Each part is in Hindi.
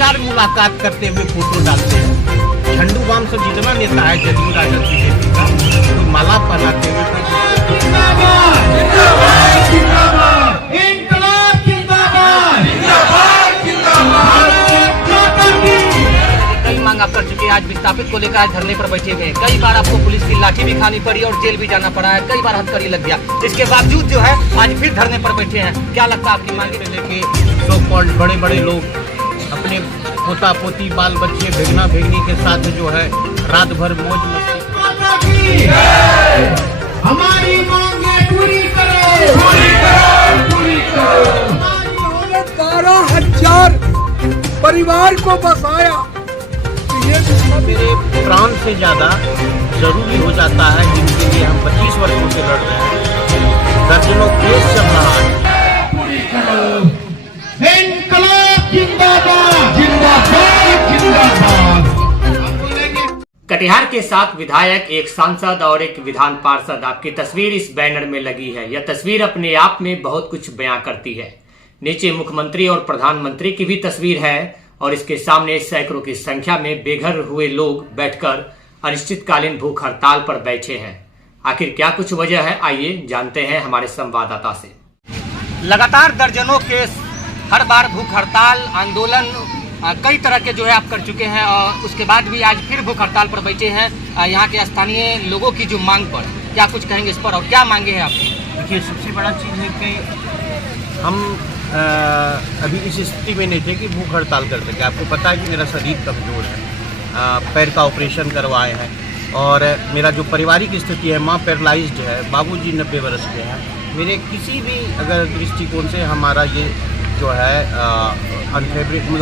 लगातार मुलाकात करते हुए फोटो डालते हैं। झंडू बाम से जितना नेता है जदयू राजद बीजेपी का, तो माला पहनाते हुए कई मांग आप कर चुके हैं। आज विस्थापित को लेकर आज धरने पर बैठे हुए हैं। कई बार आपको पुलिस की लाठी भी खानी पड़ी और जेल भी जाना पड़ा है, कई बार हथकड़ी लग गया। इसके बावजूद जो है आज फिर धरने पर बैठे हैं। क्या लगता है आपकी मांगे लेके सो कॉल्ड बड़े बड़े लोग अपने पोता पोती बाल बच्चे भेगना भेगनी के साथ जो है रात भर मौज मस्ती। हमारी मांगे पूरी करो, पूरी करो, पूरी करो। 12,000 परिवार को बसाया। मेरे प्राण से ज्यादा जरूरी हो जाता है, जिनके लिए हम 25 वर्षों से लड़ रहे हैं। दर्जनों केस चल रहा है। पूरी करो। इनकलाब जिंदाबाद, जिंदाबाद, जिंदाबाद। कटिहार के 7 विधायक, एक सांसद और एक विधान पार्षद, आपकी तस्वीर इस बैनर में लगी है। यह तस्वीर अपने आप में बहुत कुछ बयां करती है। नीचे मुख्यमंत्री और प्रधानमंत्री की भी तस्वीर है और इसके सामने सैकड़ों की संख्या में बेघर हुए लोग बैठकर अनिश्चितकालीन भूख हड़ताल पर बैठे हैं। आखिर क्या कुछ वजह है, आइए जानते हैं हमारे संवाददाता से। लगातार दर्जनों केस, हर बार भूख हड़ताल आंदोलन कई तरह के जो है आप कर चुके हैं और उसके बाद भी आज फिर भूख हड़ताल पर बैठे हैं। यहाँ के स्थानीय लोगों की जो मांग पर क्या कुछ कहेंगे इस पर और क्या मांगे हैं आपकी? देखिए, सबसे बड़ा चीज़ है कि हम अभी इस स्थिति में नहीं थे कि भूख हड़ताल कर सके। आपको पता है कि मेरा शरीर कमज़ोर है, पैर का ऑपरेशन करवाए हैं और मेरा जो पारिवारिक स्थिति है, माँ पैरालाइज्ड है, बाबूजी 90 वर्ष के हैं। मेरे किसी भी अगर दृष्टिकोण से हमारा ये जो है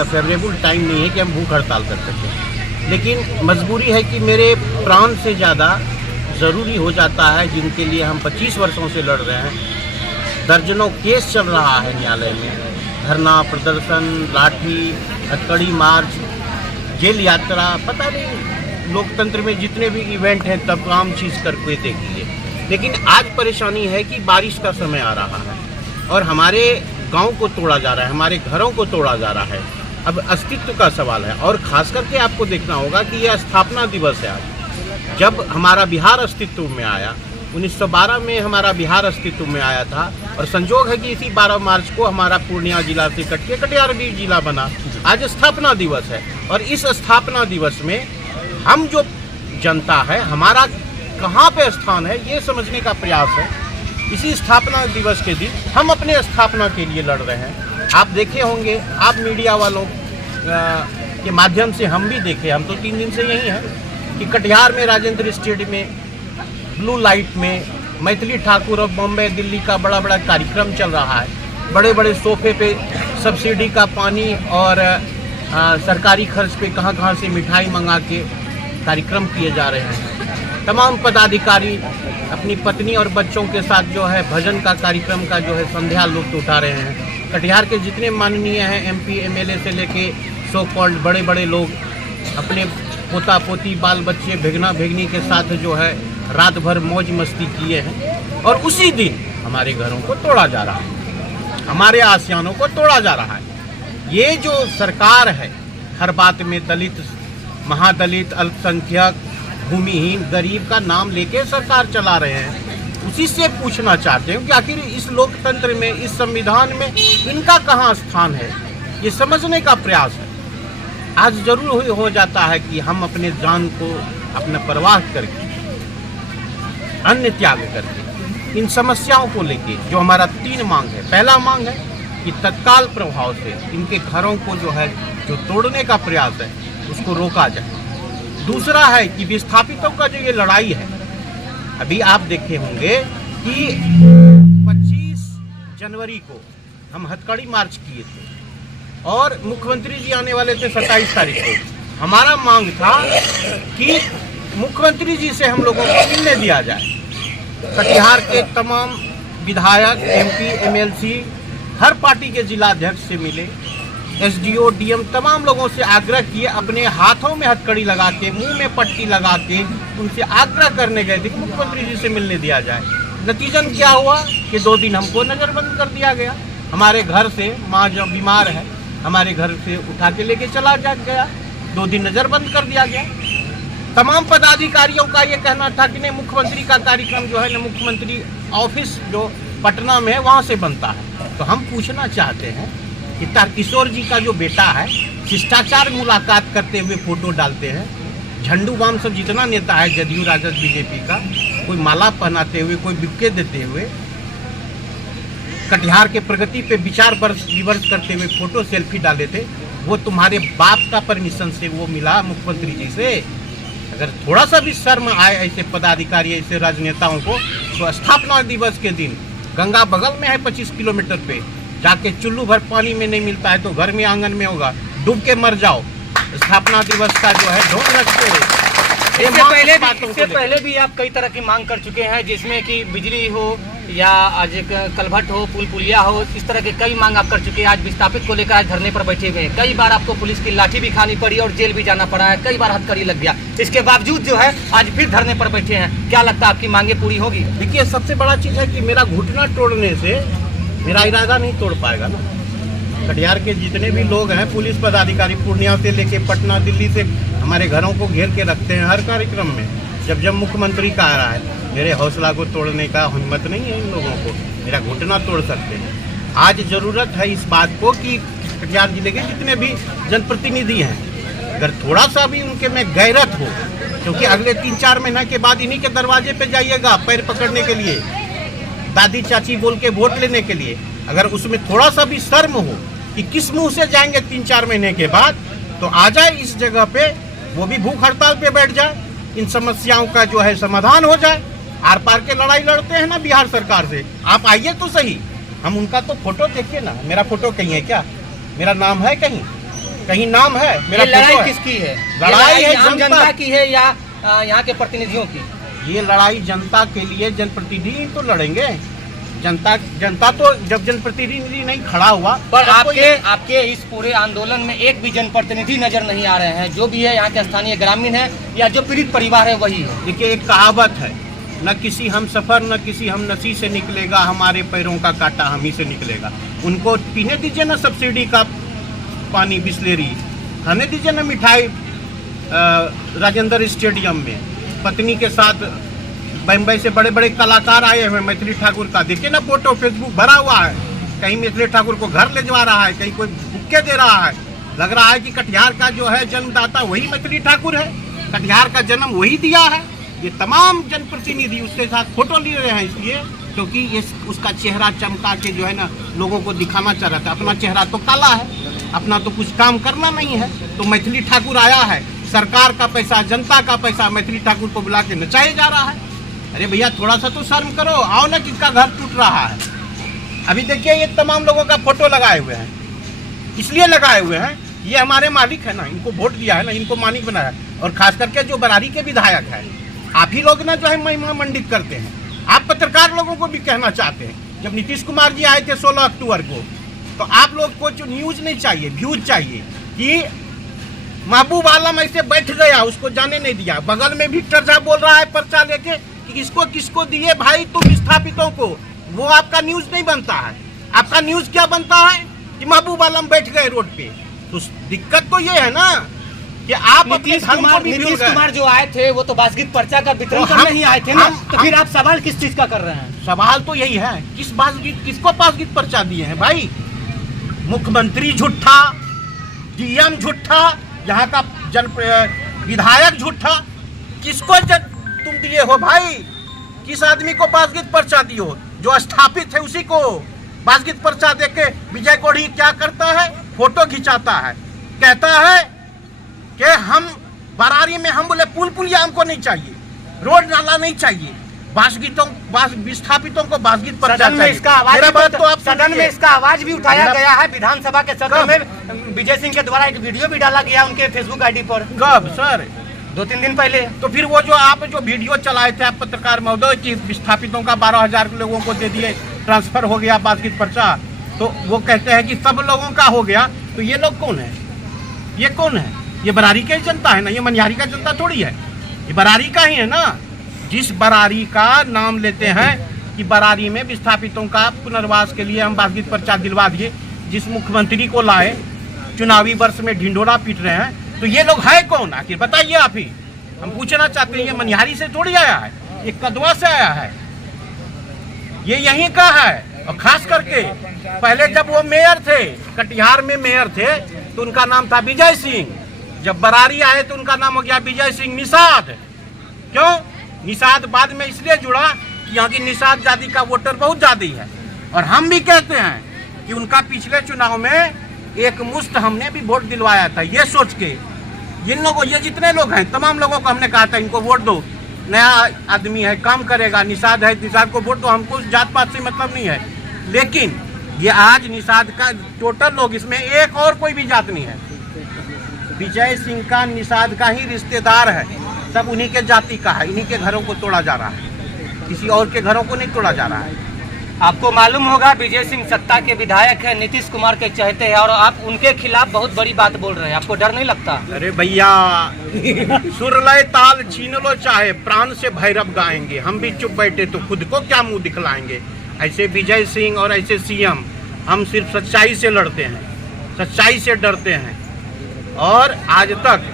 फेवरेबल टाइम नहीं है कि हम भूख हड़ताल कर सकें। लेकिन मजबूरी है कि मेरे प्राण से ज़्यादा ज़रूरी हो जाता है, जिनके लिए हम 25 वर्षों से लड़ रहे हैं। दर्जनों केस चल रहा है न्यायालय में, धरना प्रदर्शन, लाठी, हथकड़ी मार्च, जेल यात्रा, पता नहीं लोकतंत्र में जितने भी इवेंट हैं तमाम चीज़ करके देखिए। लेकिन आज परेशानी है कि बारिश का समय आ रहा है और हमारे गांव को तोड़ा जा रहा है, हमारे घरों को तोड़ा जा रहा है। अब अस्तित्व का सवाल है और खास करके आपको देखना होगा कि यह स्थापना दिवस है आज। जब हमारा बिहार अस्तित्व में आया, 1912 में हमारा बिहार अस्तित्व में आया था और संजोग है कि इसी 12 मार्च को हमारा पूर्णिया जिला से कट के कटिहार भी जिला बना। आज स्थापना दिवस है और इस स्थापना दिवस में हम जो जनता है, हमारा कहाँ पे स्थान है, ये समझने का प्रयास है। इसी स्थापना दिवस के दिन हम अपने स्थापना के लिए लड़ रहे हैं। आप देखे होंगे, आप मीडिया वालों के माध्यम से हम भी देखे, हम तो 3 दिन से यही हैं कि कटिहार में राजेंद्र स्टेडियम में ब्लू लाइट में मैथिली ठाकुर और बॉम्बे दिल्ली का बड़ा बड़ा कार्यक्रम चल रहा है। बड़े बड़े सोफे पे सब्सिडी का पानी और सरकारी खर्च पे कहाँ से मिठाई मंगा के कार्यक्रम किए जा रहे हैं। तमाम पदाधिकारी अपनी पत्नी और बच्चों के साथ जो है भजन का कार्यक्रम का जो है संध्या लुत्फ उठा रहे हैं। कटिहार के जितने माननीय हैं, MP MLA से लेके सो कॉल्ड बड़े बड़े लोग अपने पोता पोती बाल बच्चे भेगना भेगनी के साथ जो है रात भर मौज मस्ती किए हैं और उसी दिन हमारे घरों को तोड़ा जा रहा है, हमारे आसियानों को तोड़ा जा रहा है। ये जो सरकार है, हर बात में दलित, महादलित, अल्पसंख्यक, भूमिहीन, गरीब का नाम लेके सरकार चला रहे हैं। उसी से पूछना चाहते हैं कि आखिर इस लोकतंत्र में, इस संविधान में इनका कहाँ स्थान है, ये समझने का प्रयास है। आज जरूर हो जाता है कि हम अपने जान को अपना परवाह करके, अन्य त्याग करके इन समस्याओं को लेके जो हमारा 3 मांग है। पहला मांग है कि तत्काल प्रभाव से इनके घरों को जो है जो तोड़ने का प्रयास है उसको रोका जाए। दूसरा है कि विस्थापितों का जो ये लड़ाई है, अभी आप देखे होंगे कि 25 जनवरी को हम हथकड़ी मार्च किए थे और मुख्यमंत्री जी आने वाले थे 27 तारीख को। हमारा मांग था कि मुख्यमंत्री जी से हम लोगों को मिलने दिया जाए। कटिहार के तमाम विधायक, MP MLC, हर पार्टी के जिला अध्यक्ष से मिले, SDO DM तमाम लोगों से आग्रह किए, अपने हाथों में हथकड़ी लगा के, मुंह में पट्टी लगा के उनसे आग्रह करने गए थे कि मुख्यमंत्री जी से मिलने दिया जाए। नतीजन क्या हुआ कि 2 दिन हमको नज़रबंद कर दिया गया। हमारे घर से माँ जो बीमार है, हमारे घर से उठा के लेके चला गया, 2 दिन नज़रबंद कर दिया गया। तमाम पदाधिकारियों का ये कहना था कि नहीं, मुख्यमंत्री का कार्यक्रम जो है ना, मुख्यमंत्री ऑफिस जो पटना में है वहाँ से बनता है। तो हम पूछना चाहते हैं कि तारकिशोर जी का जो बेटा है, शिष्टाचार मुलाकात करते हुए फोटो डालते हैं, झंडू बाम सब जितना नेता है जदयू राजद बीजेपी का, कोई माला पहनाते हुए, कोई बुक्के देते हुए, कटिहार के प्रगति पे विचार विमर्श करते हुए फोटो सेल्फी डाले थे, वो तुम्हारे बाप का परमिशन से वो मिला मुख्यमंत्री जी से। अगर थोड़ा सा भी शर्म आए ऐसे पदाधिकारी, ऐसे राजनेताओं को, तो स्थापना दिवस के दिन गंगा बगल में है 25 किलोमीटर पे, जाके चुल्लू भर पानी में नहीं मिलता है तो घर में आंगन में होगा, डूब के मर जाओ। स्थापना दिवस का जो है ढोंग रखते। इससे पहले भी आप कई तरह की मांग कर चुके हैं, जिसमें कि बिजली हो या आज एक कलभट हो, पुल पुलिया हो, इस तरह के कई मांग आप कर चुके हैं। आज विस्थापित को लेकर आज धरने पर बैठे हुए हैं। कई बार आपको पुलिस की लाठी भी खानी पड़ी और जेल भी जाना पड़ा है, कई बार हथकड़ी लग गया। इसके बावजूद जो है आज फिर धरने पर बैठे हैं। क्या लगता है आपकी मांगे पूरी होगी? देखिए, सबसे बड़ा चीज़ है कि मेरा घुटना तोड़ने से मेरा इरादा नहीं तोड़ पाएगा ना। कटिहार के जितने भी लोग हैं, पुलिस पदाधिकारी पूर्णिया से लेके पटना, दिल्ली से हमारे घरों को घेर के रखते हैं हर कार्यक्रम में। जब मुख्यमंत्री का आ रहा है, मेरे हौसला को तोड़ने का हिम्मत नहीं है इन लोगों को, मेरा घुटना तोड़ सकते हैं। आज ज़रूरत है इस बात को कि कटिहार जिले के जितने भी जनप्रतिनिधि हैं, अगर थोड़ा सा भी उनके में गैरत हो, क्योंकि अगले 3-4 महीना के बाद इन्हीं के दरवाजे पे जाइएगा पैर पकड़ने के लिए, दादी चाची बोल के वोट लेने के लिए। अगर उसमें थोड़ा सा भी शर्म हो कि किस मुंह से जाएंगे 3-4 महीने के बाद, तो आ जाए इस जगह पे, वो भी भूख हड़ताल पे बैठ जाए, इन समस्याओं का जो है समाधान हो जाए। आर पार के लड़ाई लड़ते हैं ना बिहार सरकार से, आप आइए तो सही। हम उनका तो फोटो देखिए ना, मेरा फोटो कहीं है क्या? मेरा नाम है कहीं? कहीं नाम है? मेरा लड़ाई किसकी है? लड़ाई है जनता की है या यहाँ के प्रतिनिधियों की? ये लड़ाई जनता के लिए, जनप्रतिनिधि तो लड़ेंगे। जनता तो जब जनप्रतिनिधि नहीं खड़ा हुआ, पर आपके इस पूरे आंदोलन में एक भी जनप्रतिनिधि नजर नहीं आ रहे हैं। जो भी है यहाँ के स्थानीय ग्रामीण है या जो पीड़ित परिवार है वही है। देखिए, एक कहावत है, न किसी हम सफर न किसी हम नसी से निकलेगा, हमारे पैरों का कांटा हम ही से निकलेगा। उनको पीने दीजिए ना सब्सिडी का पानी, बिस्लेरी खाने दीजिए ना, मिठाई राजेंद्र स्टेडियम में पत्नी के साथ। बम्बई से बड़े बड़े कलाकार आए हुए, मैथिली ठाकुर का देखिए ना फोटो, फेसबुक भरा हुआ है। कहीं मैथिली ठाकुर को घर ले जा रहा है, कहीं कोई बुक्के दे रहा है। लग रहा है कि कटिहार का जो है जन्मदाता वही मैथिली ठाकुर है, कटिहार का जन्म वही दिया है। ये तमाम जनप्रतिनिधि उसके साथ फोटो ले रहे हैं, इसलिए क्योंकि ये उसका चेहरा चमका के जो है ना लोगों को दिखाना चाह रहा था। अपना चेहरा तो काला है, अपना तो कुछ काम करना नहीं है। तो मैथिली ठाकुर आया है, सरकार का पैसा, जनता का पैसा मैथिली ठाकुर को बुला के नचाया जा रहा है। अरे भैया, थोड़ा सा तो शर्म करो, आओ ना, किसका घर टूट रहा है। अभी देखिए, ये तमाम लोगों का फोटो लगाए हुए हैं, इसलिए लगाए हुए हैं, ये हमारे मालिक है ना, इनको वोट दिया है ना, इनको मालिक बनाया। और खास करके जो बरारी के विधायक है, आप ही लोग ना जो है महिमा मंडित करते हैं। आप पत्रकार लोगों को भी कहना चाहते हैं, जब नीतीश कुमार जी आए थे 16 अक्टूबर को, तो आप लोग को जो न्यूज नहीं चाहिए, व्यूज चाहिए कि महबूब आलम ऐसे बैठ गया, उसको जाने नहीं दिया। बगल में भी टर्जा बोल रहा है पर्चा लेके कि किसको दिए भाई तुम विस्थापितों को। वो आपका न्यूज नहीं बनता है। आपका न्यूज क्या बनता है कि महबूब आलम बैठ गए रोड पे। तो दिक्कत तो ये है ना कि आप नीतीश कुमार जो आए थे वो तो बासगीत पर्चा का वितरण करने ही आए थे ना, तो फिर आप सवाल किस चीज का कर रहे हैं? सवाल तो यही है, किसको बासगीत पर्चा दिए हैं भाई? मुख्यमंत्री झूठा, डीएम झूठा, यहाँ का विधायक झूठा, किसको तुम दिए हो भाई? किस आदमी को बासगीत पर्चा दिए हो? जो स्थापित है उसी को बासगीत पर्चा देके विजय कोढ़ी क्या करता है? फोटो खिंचाता है, कहता है कि हम बरारी में, हम बोले पुल पुलिया हमको नहीं चाहिए, रोड नाला नहीं चाहिए, विस्थापितों को बासगीत पर्चा चाहिए। सदन में इसका आवाज भी उठाया गया है। विधानसभा के सत्र में विजय सिंह के द्वारा एक वीडियो भी डाला गया उनके फेसबुक आईडी पर। कब सर? 2-3 दिन पहले। तो फिर वो जो आप जो वीडियो चलाए थे आप पत्रकार महोदय कि विस्थापितों का 12,000 लोगों को दे दिए, ट्रांसफर हो गया बासगीत पर्चा, तो वो कहते हैं कि सब लोगों का हो गया। तो ये लोग कौन है? ये कौन है? ये बरारी की जनता है ना, ये मनिहारी का जनता थोड़ी है, ये बरारी का ही है ना। जिस बरारी का नाम लेते हैं कि बरारी में विस्थापितों का पुनर्वास के लिए हम बासगीत पर्चा दिलवा दिए, जिस मुख्यमंत्री को लाए चुनावी वर्ष में ढिंढोरा पीट रहे हैं, तो ये लोग है कौन आखिर बताइए आप ही। हम पूछना चाहते हैं, ये मनिहारी से थोड़ी आया है, ये कदवा से आया है, ये यहीं का है। और खास करके पहले जब वो मेयर थे, कटिहार में मेयर थे, तो उनका नाम था विजय सिंह। जब बरारी आए तो उनका नाम हो गया विजय सिंह निषाद। क्यों निषाद बाद में इसलिए जुड़ा कि यहाँ की निषाद जाति का वोटर बहुत ज्यादा है। और हम भी कहते हैं कि उनका पिछले चुनाव में एक मुश्त हमने भी वोट दिलवाया था, ये सोच के जिन लोगों, ये जितने लोग हैं तमाम लोगों को हमने कहा था इनको वोट दो, नया आदमी है, काम करेगा, निषाद है, निषाद को वोट दो, हमको जात पात से मतलब नहीं है। लेकिन ये आज निषाद का टोटल लोग, इसमें एक और कोई भी जात नहीं है, विजय सिंह का निषाद का ही रिश्तेदार है, सब उन्हीं के जाति का है। इन्हीं के घरों को तोड़ा जा रहा है, किसी और के घरों को नहीं तोड़ा जा रहा है। आपको मालूम होगा विजय सिंह सत्ता के विधायक है, नीतीश कुमार के चाहते हैं, और आप उनके खिलाफ बहुत बड़ी बात बोल रहे हैं, आपको डर नहीं लगता? अरे भैया सुर लय ताल छीन लो चाहे, प्राण से भैरव गाएंगे, हम भी चुप बैठे तो खुद को क्या मुंह दिखलाएंगे। ऐसे विजय सिंह और ऐसे सीएम, हम सिर्फ सच्चाई से लड़ते हैं, सच्चाई से डरते हैं। और आज तक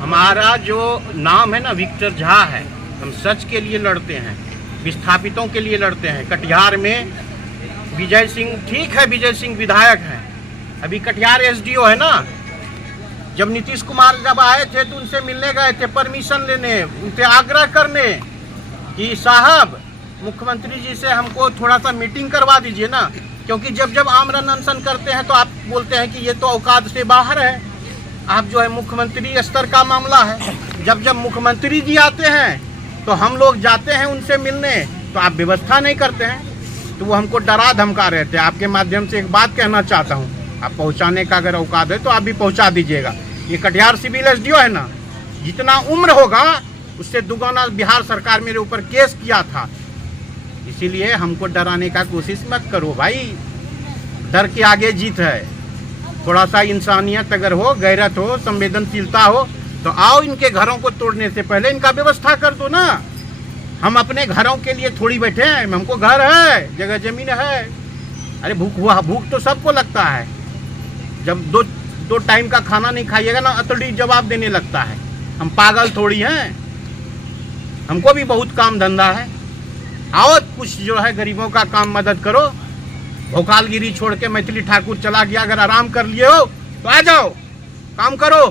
हमारा जो नाम है ना विक्टर झा है, हम सच के लिए लड़ते हैं, विस्थापितों के लिए लड़ते हैं। कटिहार में विजय सिंह, ठीक है विजय सिंह विधायक हैं, अभी कटिहार एसडीओ है ना, जब नीतीश कुमार जब आए थे तो उनसे मिलने गए थे, परमिशन लेने, उनसे आग्रह करने कि साहब मुख्यमंत्री जी से हमको थोड़ा सा मीटिंग करवा दीजिए ना, क्योंकि जब जब आमरण अनशन करते हैं तो आप बोलते हैं कि ये तो औकात से बाहर है, आप जो है मुख्यमंत्री स्तर का मामला है। जब जब मुख्यमंत्री जी आते हैं तो हम लोग जाते हैं उनसे मिलने, तो आप व्यवस्था नहीं करते हैं, तो वो हमको डरा धमका रहे थे। आपके माध्यम से एक बात कहना चाहता हूँ, आप पहुँचाने का अगर औकात है तो आप भी पहुँचा दीजिएगा। ये कटिहार सिविल एसडीओ है ना, जितना उम्र होगा उससे दुगना बिहार सरकार मेरे ऊपर केस किया था, इसीलिए हमको डराने का कोशिश मत करो भाई, डर के आगे जीत है। थोड़ा सा इंसानियत अगर हो, गैरत हो, संवेदनशीलता हो, तो आओ इनके घरों को तोड़ने से पहले इनका व्यवस्था कर दो ना। हम अपने घरों के लिए थोड़ी बैठे हैं, हमको घर है, जगह जमीन है। अरे भूख तो सबको लगता है, जब दो टाइम का खाना नहीं खाइएगा ना अतड़ी जवाब देने लगता है। हम पागल थोड़ी हैं, हमको भी बहुत काम धंधा है। आओ कुछ जो है गरीबों का काम मदद करो। भोकालगिरी छोड़ के मैथिली ठाकुर चला गया, अगर आराम कर लिए हो तो आ जाओ, काम करो,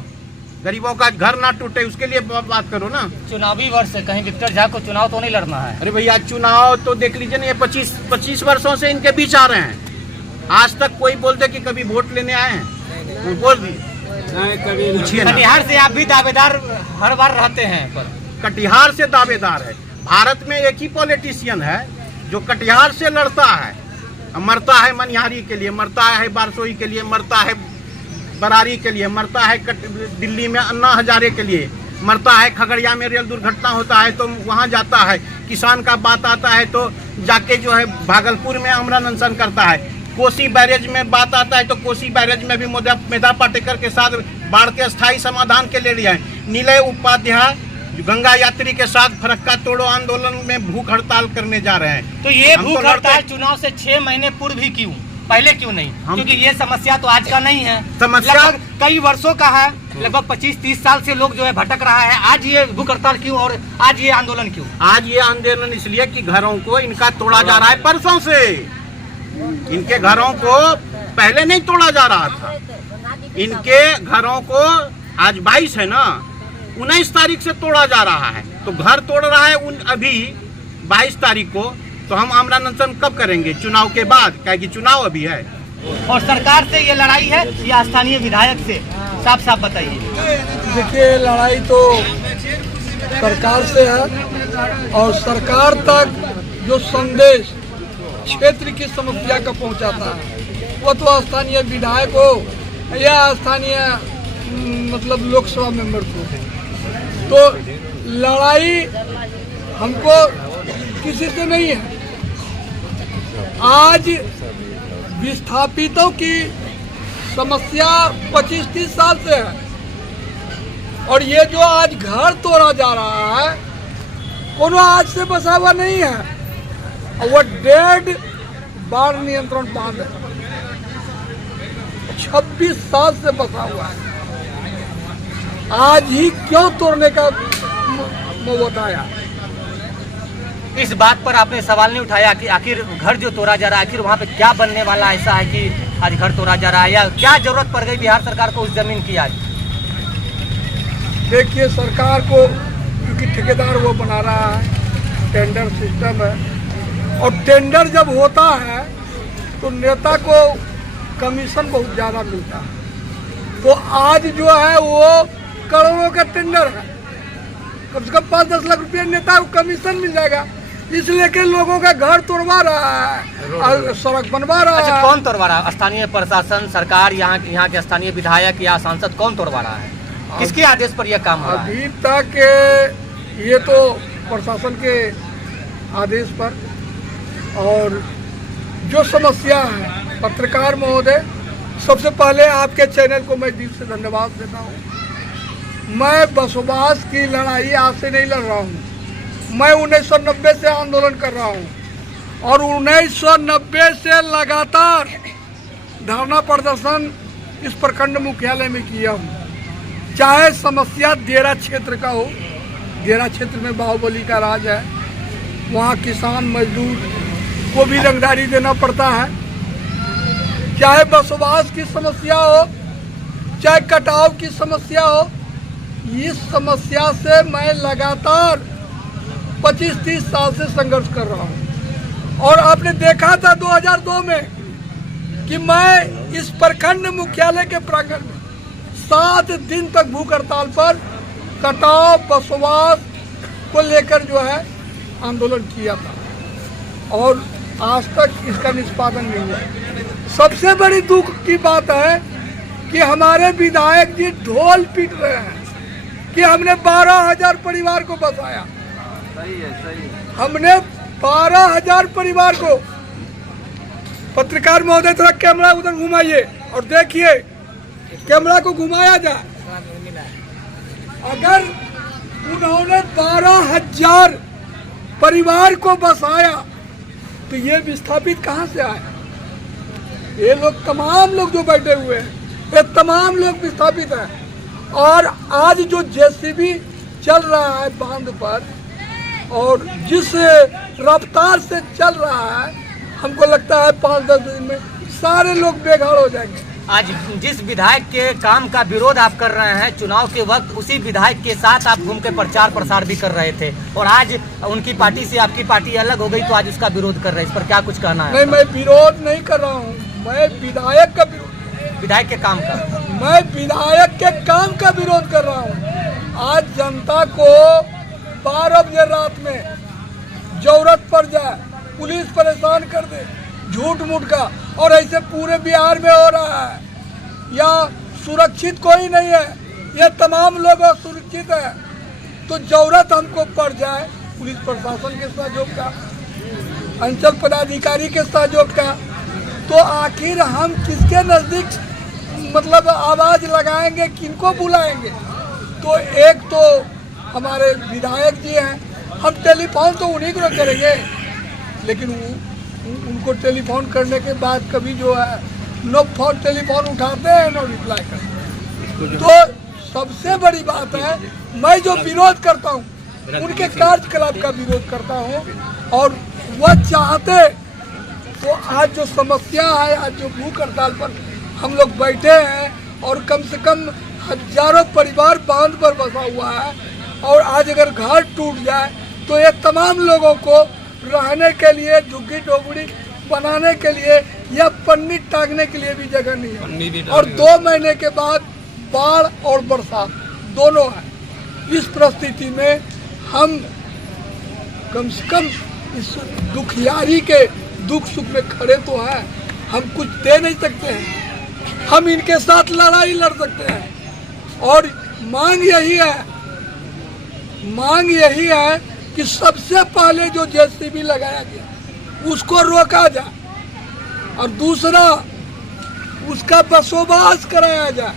गरीबों का घर ना टूटे उसके लिए बात करो ना। चुनावी वर्ष है, कहीं विक्टर झा को चुनाव तो नहीं लड़ना है? अरे भैया चुनाव तो देख लीजिए ना, ये 25 वर्षों से इनके बीच आ रहे हैं। आज तक कोई बोलते कि कभी वोट लेने आए हैं, वो बोल दिए। कटिहार से आप भी दावेदार हर बार रहते हैं, पर कटिहार से दावेदार है। भारत में एक ही पॉलिटिशियन है जो कटिहार से लड़ता है, मरता है मनिहारी के लिए, मरता है बारसोई के लिए, मरता है बरारी के लिए, मरता है दिल्ली में अन्ना हजारे के लिए, मरता है खगड़िया में रेल दुर्घटना होता है तो वहाँ जाता है, किसान का बात आता है तो जाके जो है भागलपुर में आमरण अनशन करता है, कोसी बैरेज में बात आता है तो कोसी बैरेज में भी मेधा पाटेकर के साथ बाढ़ के स्थायी समाधान के लिए लिया है। नीलय उपाध्याय गंगा यात्री के साथ फरक्का तोड़ो आंदोलन में भूख हड़ताल करने जा रहे हैं। तो ये भूख हड़ताल चुनाव से 6 महीने पूर्व ही क्यों, पहले क्यों नहीं? क्योंकि ये समस्या तो आज का नहीं है, समस्या कई वर्षों का है, लगभग 25-30 साल से लोग जो है भटक रहा है। आज ये भूख हड़ताल क्यों और आज ये आंदोलन क्यों? आज ये आंदोलन इसलिए कि घरों को इनका तोड़ा जा रहा है परसों से। इनके घरों को पहले नहीं तोड़ा जा रहा था, इनके घरों को आज 22 है ना, 19 तारीख से तोड़ा जा रहा है। तो घर तोड़ रहा है अभी 22 तारीख को, तो हम आमरण अनशन कब करेंगे? चुनाव के बाद, क्या कि चुनाव अभी है। और सरकार से ये लड़ाई है या स्थानीय विधायक से, साफ साफ बताइए। देखिए लड़ाई तो सरकार से है, और सरकार तक जो संदेश क्षेत्र की समस्या का पहुंचाता है वो तो स्थानीय विधायक हो या स्थानीय मतलब लोकसभा मेंबर को। तो लड़ाई हमको किसी से नहीं है। आज विस्थापितों की समस्या 25-30 साल से है, और ये जो आज घर तोड़ा जा रहा है कोनो आज से बसा हुआ नहीं है, और वो डेढ़ बाढ़ नियंत्रण बांध है। 26 साल से बसा हुआ है। आज ही क्यों तोड़ने का मौका आया? इस बात पर आपने सवाल नहीं उठाया कि आखिर घर जो तोड़ा जा रहा है, आखिर वहाँ पे क्या बनने वाला ऐसा है कि आज घर तोड़ा जा रहा है, या क्या जरूरत पड़ गई बिहार सरकार को उस जमीन की आज? देखिए, सरकार को क्योंकि ठेकेदार वो बना रहा है, टेंडर सिस्टम है, और टेंडर जब होता है तो नेता को कमीशन बहुत ज़्यादा मिलता है। तो आज जो है वो करोड़ों का टेंडर है, कम से कम 5-10 लाख रुपये नेता को कमीशन मिल जाएगा, इसलिए कि लोगों का घर तोड़वा रहा है और सड़क बनवा रहा अच्छा, है। कौन तोड़वा रहा है? स्थानीय प्रशासन, सरकार, यहाँ के स्थानीय विधायक या सांसद कौन तोड़वा रहा है? किसके आदेश पर यह काम हो रहा है? अभी तक ये तो प्रशासन के आदेश पर, और जो समस्या है, पत्रकार महोदय, सबसे पहले आपके चैनल को मैं दिल से धन्यवाद देता हूँ। मैं बसवास की लड़ाई आज से नहीं लड़ रहा हूँ, मैं 1990 से आंदोलन कर रहा हूँ, और 1990 से लगातार धरना प्रदर्शन इस प्रखंड मुख्यालय में किया हूँ। चाहे समस्या देरा क्षेत्र का हो, देरा क्षेत्र में बाहुबली का राज है, वहाँ किसान मजदूर को भी रंगदारी देना पड़ता है। चाहे बसवास की समस्या हो, चाहे कटाव की समस्या हो, इस समस्या से मैं लगातार 25-30 साल से संघर्ष कर रहा हूँ। और आपने देखा था 2002 में कि मैं इस प्रखंड मुख्यालय के प्रांगण में 7 दिन तक भूख हड़ताल पर कटाव बसवास को लेकर जो है आंदोलन किया था, और आज तक इसका निष्पादन नहीं हुआ। सबसे बड़ी दुख की बात है कि हमारे विधायक जी ढोल पीट रहे हैं कि हमने 12,000 परिवार को बसाया। सही है। हमने 12,000 परिवार को। पत्रकार महोदय, थोड़ा कैमरा उधर घुमाइए और देखिए, कैमरा को घुमाया जाए। अगर उन्होंने 12,000 परिवार को बसाया तो ये विस्थापित कहाँ से आए? ये लोग, तमाम लोग जो बैठे हुए हैं, ये तमाम लोग विस्थापित हैं। और आज जो जेसीबी चल रहा है बांध पर, और जिस रफ्तार से चल रहा है, हमको लगता है 5-10 दिन में सारे लोग बेघर हो जाएंगे। आज जिस विधायक के काम का विरोध आप कर रहे हैं चुनाव के वक्त, उसी विधायक के साथ आप घूम के प्रचार प्रसार भी कर रहे थे, और आज उनकी पार्टी से आपकी पार्टी अलग हो गई तो आज उसका विरोध कर रहे हैं। इस पर क्या कुछ कहना है? नहीं, मैं विरोध नहीं कर रहा हूँ, मैं विधायक का विरोध, विधायक के काम का, मैं विधायक के काम का विरोध कर रहा हूँ। आज जनता को 12 बजे रात में जरूरत पड़ जाए, पुलिस परेशान कर दे झूठ मूठ का, और ऐसे पूरे बिहार में हो रहा है। या सुरक्षित कोई नहीं है, ये तमाम लोग असुरक्षित है। तो जरूरत हमको पड़ जाए पुलिस प्रशासन के सहयोग का, अंचल पदाधिकारी के सहयोग का, तो आखिर हम किसके नज़दीक मतलब आवाज़ लगाएंगे, किनको बुलाएंगे? तो एक तो हमारे विधायक जी हैं, हम टेलीफोन तो उन्हीं को करेंगे, लेकिन उनको टेलीफोन करने के बाद कभी जो है नो फोन टेलीफोन उठाते हैं, नो रिप्लाई करते हैं। तो सबसे बड़ी बात है, मैं जो विरोध करता हूँ उनके कार्यकलाप का विरोध करता हूँ, और वह चाहते तो आज जो समस्या है, आज जो भूख हड़ताल पर हम लोग बैठे हैं, और कम से कम हजारों परिवार बांध पर बसा हुआ है, और आज अगर घर टूट जाए तो ये तमाम लोगों को रहने के लिए, झुग्गी झोपड़ी बनाने के लिए या पन्नी टांगने के लिए भी जगह नहीं है। और 2 महीने के बाद बाढ़ और बरसात दोनों है। इस परिस्थिति में हम कम से कम इस दुखियारी के दुख सुख में खड़े तो हैं, हम कुछ दे नहीं सकते हैं, हम इनके साथ लड़ाई लड़ सकते हैं। और मांग यही है कि सबसे पहले जो जेसीबी लगाया गया उसको रोका जाए, और दूसरा उसका बसोबास कराया जाए,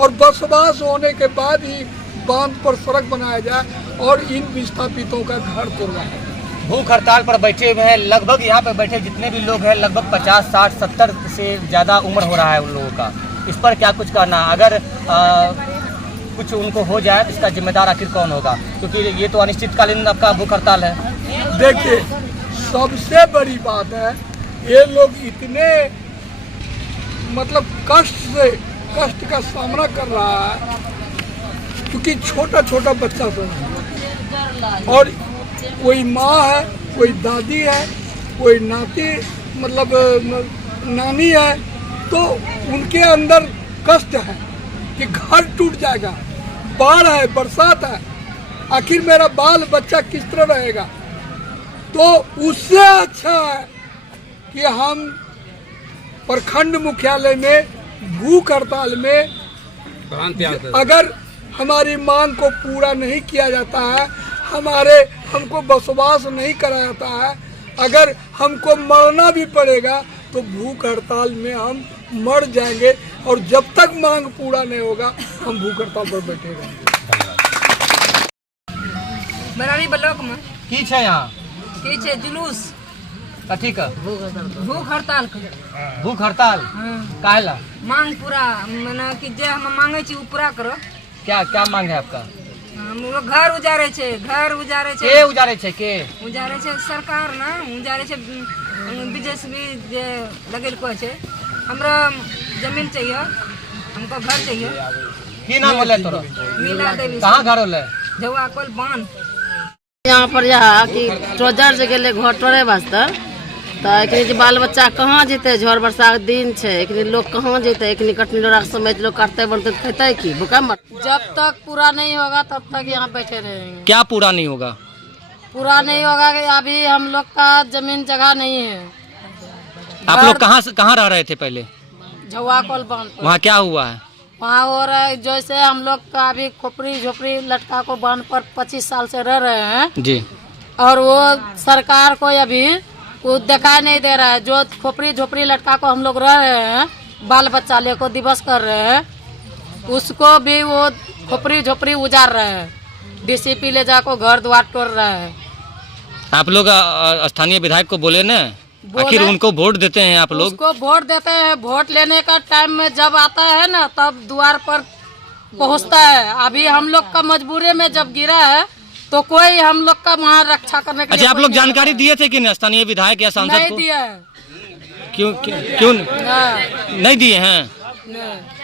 और बसोबास होने के बाद ही बांध पर सड़क बनाया जाए और इन विस्थापितों का घर तोड़वाया जाए। भूख हड़ताल पर बैठे हुए हैं। लगभग यहाँ पे बैठे जितने भी लोग हैं लगभग 50, 60, 70 से ज़्यादा उम्र हो रहा है उन लोगों का। इस पर क्या कुछ कहना, अगर कुछ उनको हो जाए तो इसका जिम्मेदार आखिर कौन होगा, क्योंकि ये तो अनिश्चितकालीन आपका भूख हड़ताल है। देखिए, सबसे बड़ी बात है ये लोग इतने मतलब कष्ट का सामना कर रहा है, क्योंकि छोटा छोटा बच्चा सब है और कोई माँ है, कोई दादी है, कोई नाती मतलब नानी है, तो उनके अंदर कष्ट है कि घर टूट जाएगा, बाढ़ है, बरसात है, आखिर मेरा बाल बच्चा किस तरह रहेगा। तो उससे अच्छा है कि हम प्रखंड मुख्यालय में भूख हड़ताल में अगर हमारी मांग को पूरा नहीं किया जाता है, हमको बसवास नहीं करा जाता है, अगर हमको मरना भी पड़ेगा तो भूख हड़ताल में हम मर जाएंगे और जब तक मांग पूरा नहीं होगा हम भूख हड़ताल पर बैठे रहेंगे। बनानी ब्लॉक में की छै यहाँ की छै जुलूस कथी का भूख हड़ताल के भूख हड़ताल काहे ला? मांग पूरा मने कि जे हम मांगे छी उ पूरा करो। क्या क्या मांग है आपका? हम लोग घर उजारे छे, घर उजारे छे। के उजारे छै? के उजारे छे? सरकार ना उजारे छे। बीजेपी जे लगेलको छे। हमरा जमीन चाहिए, हमको घर चाहिए। की नाम होले तोरा? मीला देवी। कहाँ घर होले? जवा कोल बांध। यहाँ पर यह कि ट्रोजर से गेले घर तोड़े वास्ते तो एक बाल बच्चा कहाँ जेते, झड़ बरसा के दिन छे, एक लोग कहाँ जेते, एक कटनी डोरा समझ लोग काटते बनते खेते की भूखा मर। जब तक पूरा नहीं होगा तब तक यहाँ बैठे रहेंगे। क्या पूरा नहीं होगा? पूरा नहीं होगा कि अभी हम लोग का जमीन जगह नहीं है। आप लोग कहाँ रह रहे थे पहले? झुआ कोल बांध पर। वहाँ क्या हुआ है? वहाँ हो रहा है जैसे हम लोग का अभी खोपड़ी झोपड़ी लटका को बांध पर 25 साल से रह रहे हैं जी, और वो सरकार को अभी वो दिखाई नहीं दे रहा है। जो खोपड़ी झोपड़ी लटका को हम लोग रह रहे हैं, बाल बच्चा ले को दिवस कर रहे हैं, उसको भी वो खोपड़ी झोपड़ी उजाड़ रहे हैं। डीसीपी ले जाको घर द्वार तोड़ रहे हैं। आप लोग स्थानीय विधायक को बोले ना, आखिर उनको वोट देते हैं आप लोग? उसको वोट देते हैं, वोट लेने का टाइम में जब आता है ना तब द्वार पर पहुंचता है। अभी हम लोग का मजबूरी में जब गिरा है तो कोई हम लोग का वहाँ रक्षा करने के लिए। अच्छा, आप लोग जानकारी दिए थे कि स्थानीय विधायक या सांसद नहीं को? दिया है। क्यों नहीं दिए हैं? नहीं।